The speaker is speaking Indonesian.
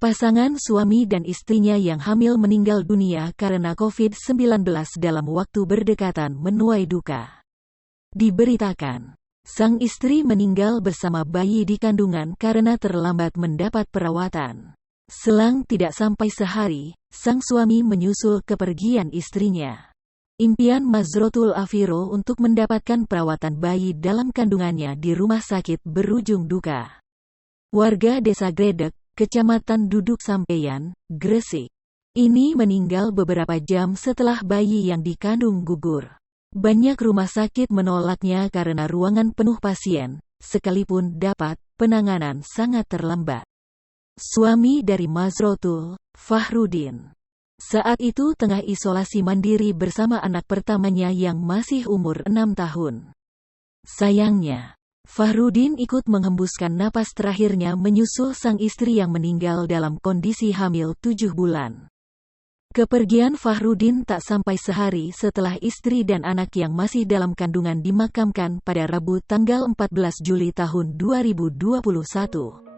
Pasangan suami dan istrinya yang hamil meninggal dunia karena COVID-19 dalam waktu berdekatan menuai duka. Diberitakan, sang istri meninggal bersama bayi di kandungan karena terlambat mendapat perawatan. Selang tidak sampai sehari, sang suami menyusul kepergian istrinya. Impian Mazrotul Afiro untuk mendapatkan perawatan bayi dalam kandungannya di rumah sakit berujung duka. Warga Desa Gredek, Kecamatan Duduk Sampeyan, Gresik, ini meninggal beberapa jam setelah bayi yang dikandung gugur. Banyak rumah sakit menolaknya karena ruangan penuh pasien, sekalipun dapat penanganan sangat terlambat. Suami dari Mazrotul, Fahrudin, saat itu tengah isolasi mandiri bersama anak pertamanya yang masih umur 6 tahun. Sayangnya, Fahrudin ikut menghembuskan napas terakhirnya menyusul sang istri yang meninggal dalam kondisi hamil 7 bulan. Kepergian Fahrudin tak sampai sehari setelah istri dan anak yang masih dalam kandungan dimakamkan pada Rabu tanggal 14 Juli tahun 2021.